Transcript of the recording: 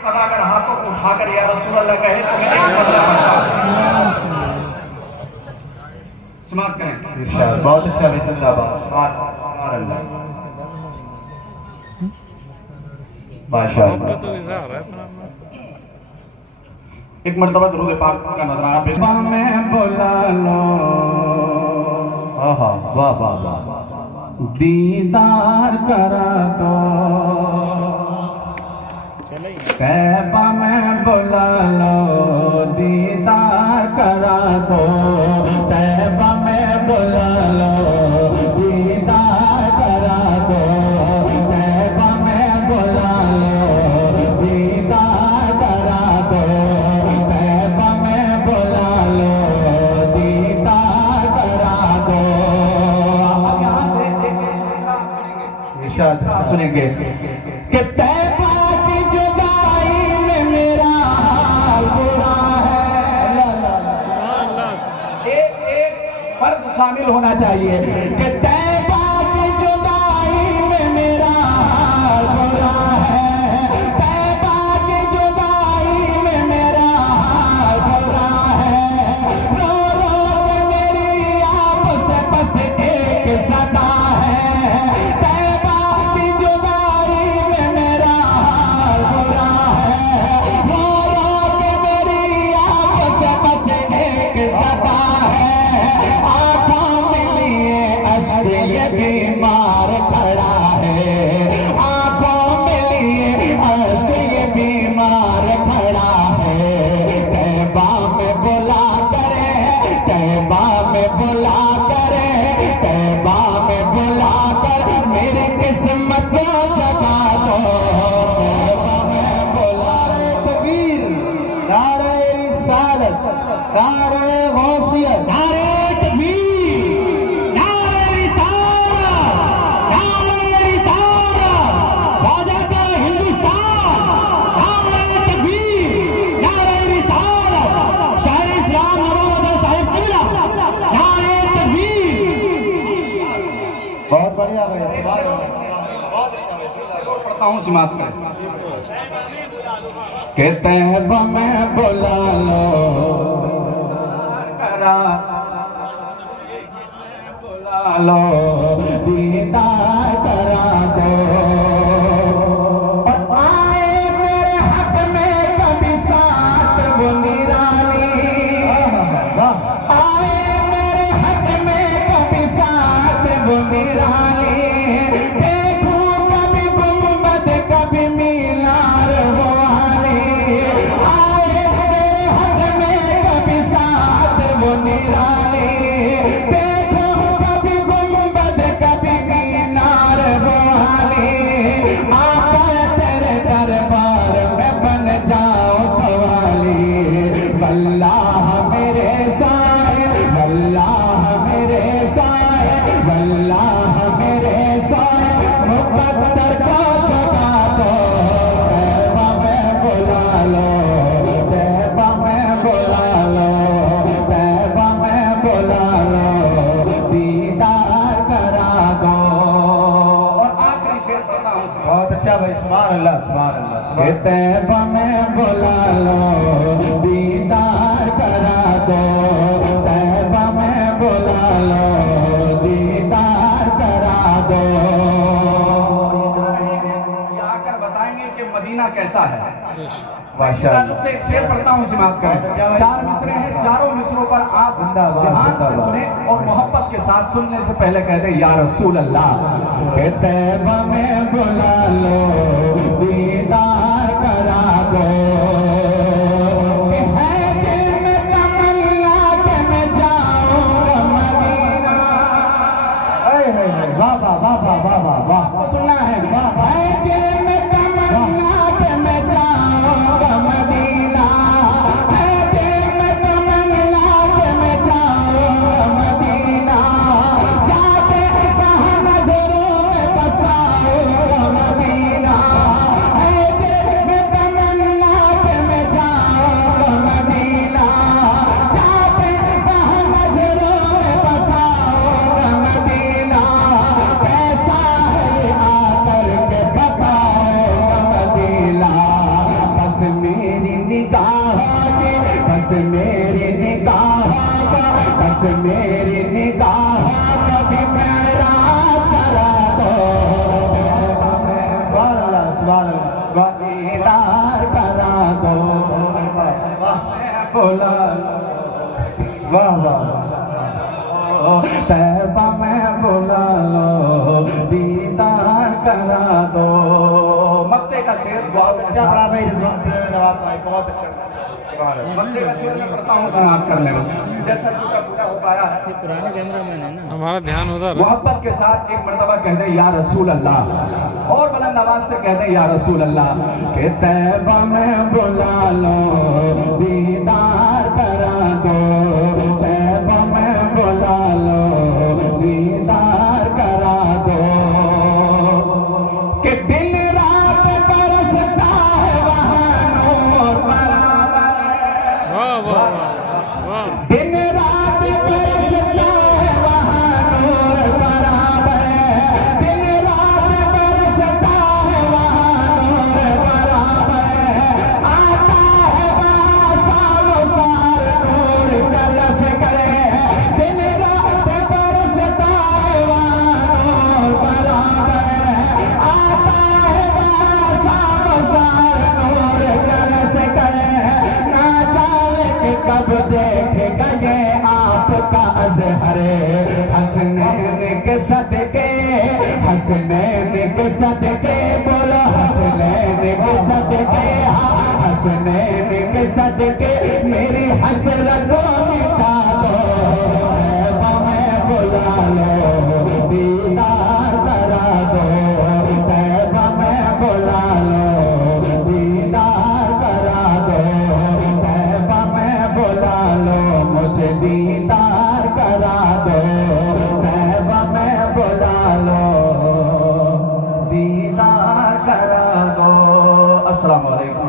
अगर हाथों को उठाकर या रसूल अल्लाह कहे तो समाप्त करें। बहुत अच्छा भाई, जिंदाबाद माशाअल्लाह। एक मर्तबा दुरूद पाक का नजराना पेश में बोला लो। हाँ वाह वाह वाह, दीदार करा दो तैबा में बुला लो, दीदार करा दो तैबा में बुला लो, दीदार करा दो तैबा में बुला लो, दीदार करा दो तैबा में बुला लो, दीदार करा दो। अब यहाँ से एक सुनेंगे कि तैबा की जुदाई में मेरा हाल बुरा है। एक फर्ज शामिल होना चाहिए कि तैबा की जुदाई में मेरा हाल बुरा है, तैबा की जुदाई में मेरा हाल बुरा है। रो रो के मेरी आपस बस एक सदा है, तैबा की जुदाई में मेरा हाल बुरा है। रो रो के मेरी आपस बस एक सदा है, आंखों में लिए अश्क ये बीमार खड़ा है, आंखों में लिए अश्क ये बीमार खड़ा है। तैबा में बुला करे, तैबा में बुला करे, तैबा में बुला कर मेरी किस्मत को जगा दो। तैबा में बुला रे तकबीर, नारे रिसालत, नारे गौसियत, नारे तकबीर, नारे रिसालत, नारे रिसालत, ख्वाजा का हिंदुस्तान, नारे तकबीर, नारे रिसालत, शायर इस्लाम नवाब साहिब कबीरा, नारे तकबीर। बहुत बढ़िया भाई, पढ़ता हूँ समाप्त करें। के तैबा में बुला लो करा, बुला लो दीदार करा दो। और आए मेरे हक में कभी साथ वो निराली, आए मेरे हक में कभी साथ वो निराली। देखूं कभी गुंबद कभी मीनार वो आली, आए मेरे हक में कभी साथ वो निराली। देखूं कभी गुंबद कभी मीनार वो आली, आकर तेरे दरबार में बन जाओ सवाली। वल्लाह मेरे साए, वल्लाह मेरे साए, वल्लाह मेरे साए, मुकद्दर को जगा दो। तैबा में बुला लो, तैबा में बुला लो, तैबा में बुला लो, दीदार करा दो। और आखिरी शेर पढ़ता हूँ। बहुत अच्छा भाई, सुभान अल्लाह सुभान अल्लाह। के तैबा में बुला लो, दीदार करा दो, तैबा में बुला लो, दीदार करा दो। ये आकर बताएंगे कि मदीना कैसा है। माशाअल्लाह। से एक शेर पढ़ता हूँ, समाप्त करें। 4 मिसरे हैं, चारों मिसरों पर आप ध्यान से सुने और मोहब्बत के साथ सुनने से पहले कह दें या रसूल अल्लाह। के तैबा में बुला लो, दीदार करा दो। कि है दिल में तमन्ना कि मैं जाऊंगा मदीना। वाह वाह वाह वाह वाह वाह वाह, आपको सुनना है। है दिल में तमन्ना कि मैं जाऊंगा मदीना, है दिल में तमन्ना कि मैं जाऊंगा मदीना। जाके कहाँ नजरों में बसाऊंगा मदीना, है दिल बस मेरी निगाह का, बस मेरी निगाह का भी मेराज करा दो, दीदार करा दो, बोला वाह वाह तैबा में बुला लो, दीदार करा दो। मक्के का शेर बहुत अच्छा बड़ा भाई रिजवान नवाब भाई, बहुत अच्छा। मक्के का शेर मैं पढ़ता हूँ, समाप्त कर ले बस, जैसा पूरा पूरा हो पाया है। पुराने कैमरामैन है ना, हमारा ध्यान उधर है। मोहब्बत के साथ एक मर्तबा कह दे या रसूल अल्लाह, और बुलंद आवाज से कह दे या रसूल अल्लाह, के तैबा में बुला लो, दीदार करा दो, तैबा में बुला लो, दीदार करा दो, कि दिन रात बरसता है वहाँ नूर बराबर, वाह वाह वाह वाह। दिन रात बरसता है वहाँ नूर बराबर, दिन रात बरसता है वहाँ नूर बराबर, आता है शाम सार नूर कलश करे, दिन रात बरसता है वहाँ नूर बराबर, आता है शाम सार नूर कलश करे, ना जाने कि कब देखेगा ये आपका अज़हरे, हसनैन के सदके, हसनैन के सदके, बोलो हसनैन के सदके, हसनैन के सदके मेरी हसरत को मिटा दो, तैबा में बुला लो, दीदार करा दो, तैबा में बुला लो, दीदार करा दो, तैबा में बुला लो, मुझे दीदार करा दो, तैबा में बुला लो, दीदार करा दो। अस्सलाम वालेकुम।